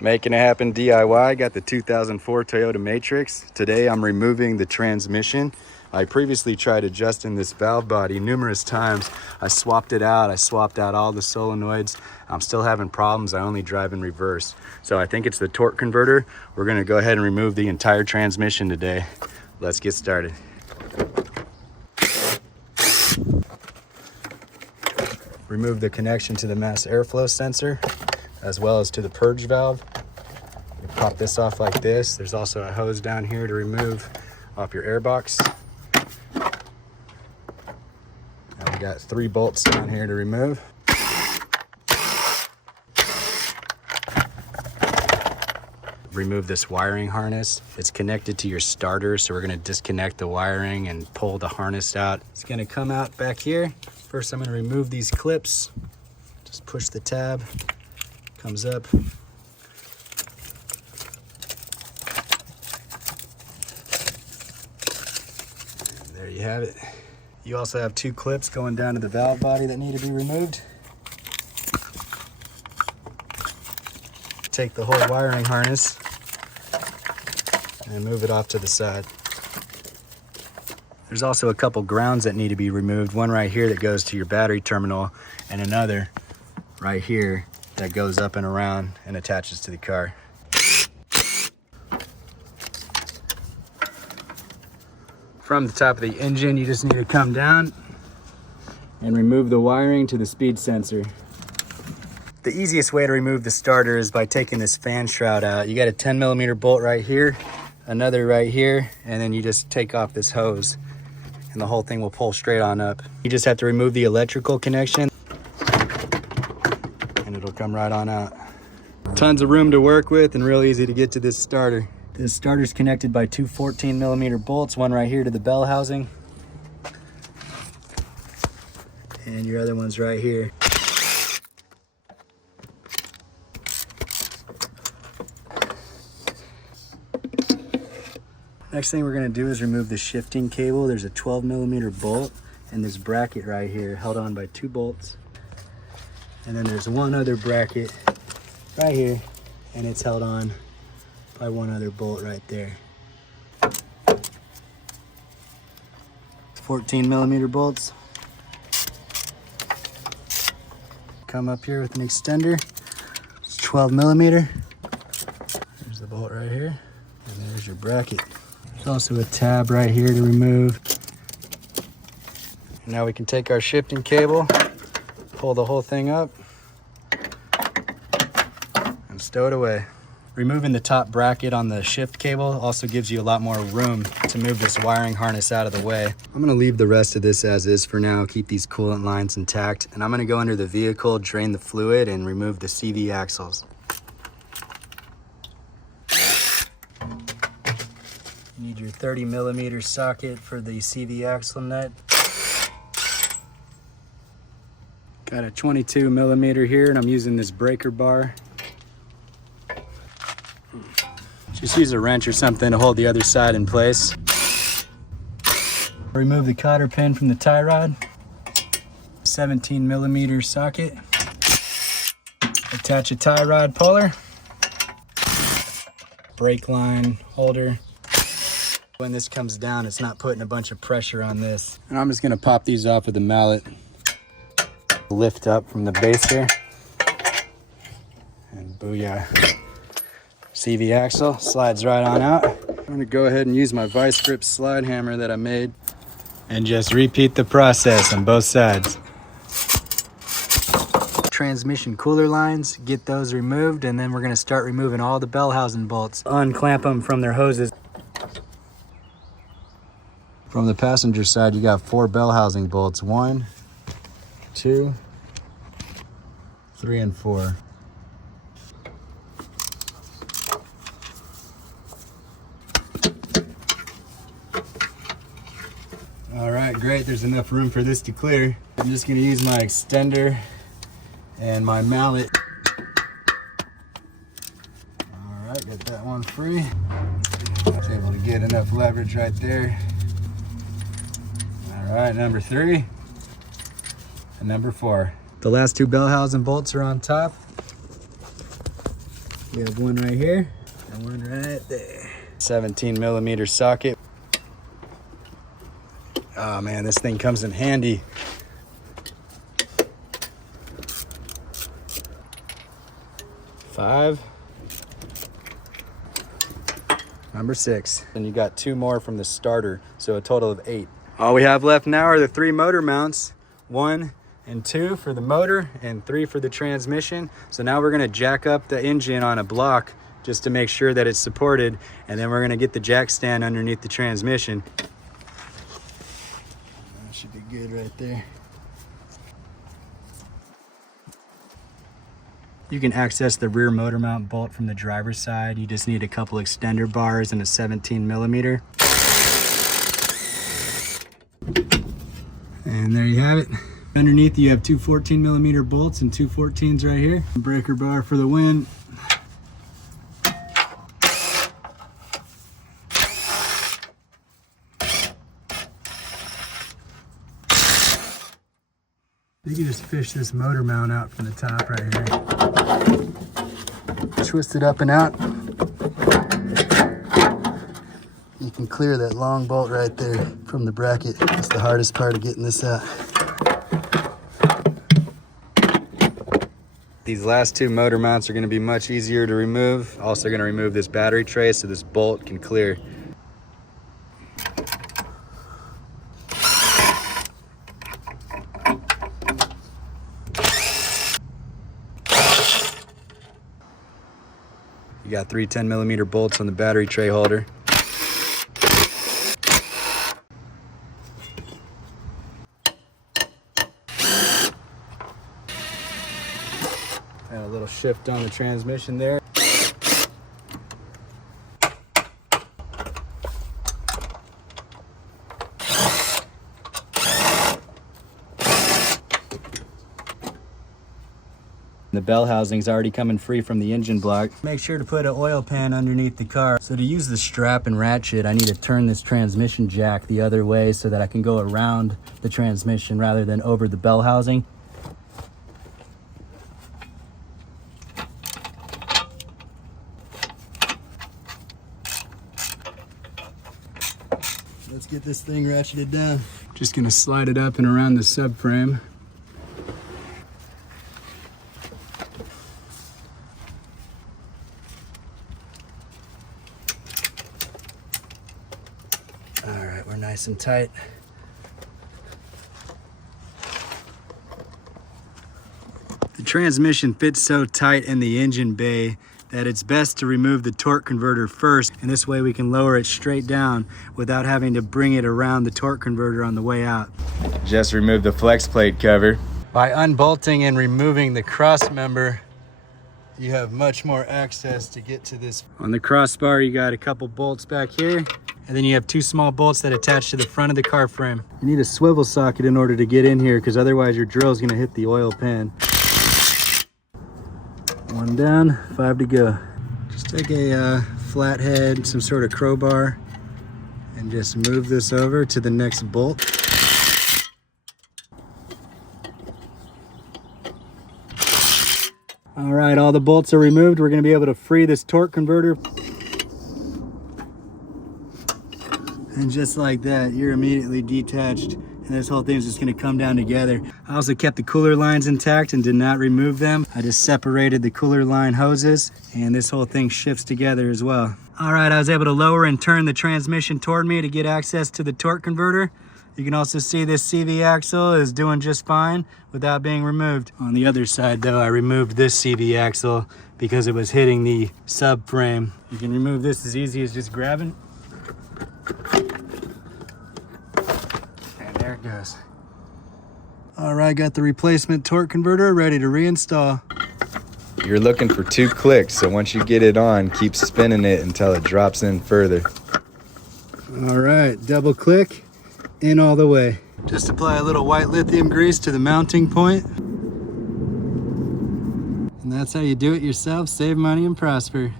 Making it happen DIY. Got the 2004 Toyota Matrix. Today I'm removing the transmission. I previously tried adjusting this valve body numerous times. I swapped it out. I swapped out all the solenoids. I'm still having problems. I only drive in reverse. So I think it's the torque converter. We're gonna go ahead and remove the entire transmission today. Let's get started. Remove the connection to the mass airflow sensor, as well as to the purge valve. You pop this off like this. There's also a hose down here to remove off your air box. Now we got 3 bolts down here to remove. Remove this wiring harness. It's connected to your starter, so we're gonna disconnect the wiring and pull the harness out. It's gonna come out back here. First, I'm gonna remove these clips. Just push the tab, comes up. There you have it. You also have 2 clips going down to the valve body that need to be removed. Take the whole wiring harness and move it off to the side. There's also a couple grounds that need to be removed. One right here that goes to your battery terminal, and another right here that goes up and around and attaches to the car. From the top of the engine, you just need to come down and remove the wiring to the speed sensor. The easiest way to remove the starter is by taking this fan shroud out. You got a 10mm bolt right here, another right here, and then you just take off this hose and the whole thing will pull straight on up. You just have to remove the electrical connection and it'll come right on out. Tons of room to work with and real easy to get to this starter. This starter's connected by 2 14mm bolts, one right here to the bell housing, and your other one's right here. Next thing we're gonna do is remove the shifting cable. There's a 12mm bolt and this bracket right here held on by 2 bolts. And then there's one other bracket right here and it's held on by one other bolt right there. 14mm bolts. Come up here with an extender. It's 12mm. There's the bolt right here and there's your bracket. There's also a tab right here to remove. Now we can take our shifting cable, pull the whole thing up, and stow it away. Removing the top bracket on the shift cable also gives you a lot more room to move this wiring harness out of the way. I'm gonna leave the rest of this as is for now, keep these coolant lines intact, and I'm gonna go under the vehicle, drain the fluid, and remove the CV axles. You need your 30mm socket for the CV axle nut. Got a 22mm here, and I'm using this breaker bar. Just use a wrench or something to hold the other side in place. Remove the cotter pin from the tie rod. 17mm socket. Attach a tie rod puller. Brake line holder. When this comes down, it's not putting a bunch of pressure on this. And I'm just gonna pop these off with a mallet. Lift up from the base here. And booyah. CV axle slides right on out. I'm gonna go ahead and use my vice grip slide hammer that I made and just repeat the process on both sides. Transmission cooler lines, get those removed, and then we're gonna start removing all the bell housing bolts. Unclamp them from their hoses. From the passenger side, you got 4 bell housing bolts. 1, 2, 3, and 4. All right, great. There's enough room for this to clear. I'm just gonna use my extender and my mallet. All right, get that one free. I was able to get enough leverage right there. All right, number 3 and number 4. The last 2 bell housing bolts are on top. We have one right here and one right there. 17 millimeter socket. Oh man, this thing comes in handy. Five. Number 6. And you got 2 more from the starter, so a total of 8. All we have left now are the 3 motor mounts. 1 and 2 for the motor and 3 for the transmission. So now we're gonna jack up the engine on a block just to make sure that it's supported, and then we're gonna get the jack stand underneath the transmission. That should be good right there. You can access the rear motor mount bolt from the driver's side. You just need a couple extender bars and a 17 millimeter. And there you have it. Underneath you have 2 14 millimeter bolts and 2 14s right here. Breaker bar for the wind. You can just fish this motor mount out from the top right here. Twist it up and out. You can clear that long bolt right there from the bracket. It's the hardest part of getting this out. These last 2 motor mounts are going to be much easier to remove. Also going to remove this battery tray so this bolt can clear. You got 3 10 millimeter bolts on the battery tray holder. And a little shift on the transmission there. The bell housing's already coming free from the engine block. Make sure to put an oil pan underneath the car. So to use the strap and ratchet, I need to turn this transmission jack the other way so that I can go around the transmission rather than over the bell housing. Let's get this thing ratcheted down. Just gonna slide it up and around the subframe. All right, we're nice and tight. The transmission fits so tight in the engine bay that it's best to remove the torque converter first, and this way we can lower it straight down without having to bring it around the torque converter on the way out. Just remove the flex plate cover. By unbolting and removing the cross member, you have much more access to get to this. On the crossbar, you got a couple bolts back here, and then you have 2 small bolts that attach to the front of the car frame. You need a swivel socket in order to get in here, because otherwise your drill is going to hit the oil pan. 1 down, 5 to go. Just take a flathead, some sort of crowbar, and just move this over to the next bolt. All right, all the bolts are removed. We're going to be able to free this torque converter. And just like that, you're immediately detached, and this whole thing is just going to come down together. I also kept the cooler lines intact and did not remove them. I just separated the cooler line hoses, and this whole thing shifts together as well. All right, I was able to lower and turn the transmission toward me to get access to the torque converter. You can also see this CV axle is doing just fine without being removed. On the other side though, I removed this CV axle because it was hitting the subframe. You can remove this as easy as just grabbing. And there it goes. All right, got the replacement torque converter ready to reinstall. You're looking for 2 clicks, so once you get it on, keep spinning it until it drops in further. All right, double click. In all the way. Just apply a little white lithium grease to the mounting point. And that's how you do it yourself, save money and prosper.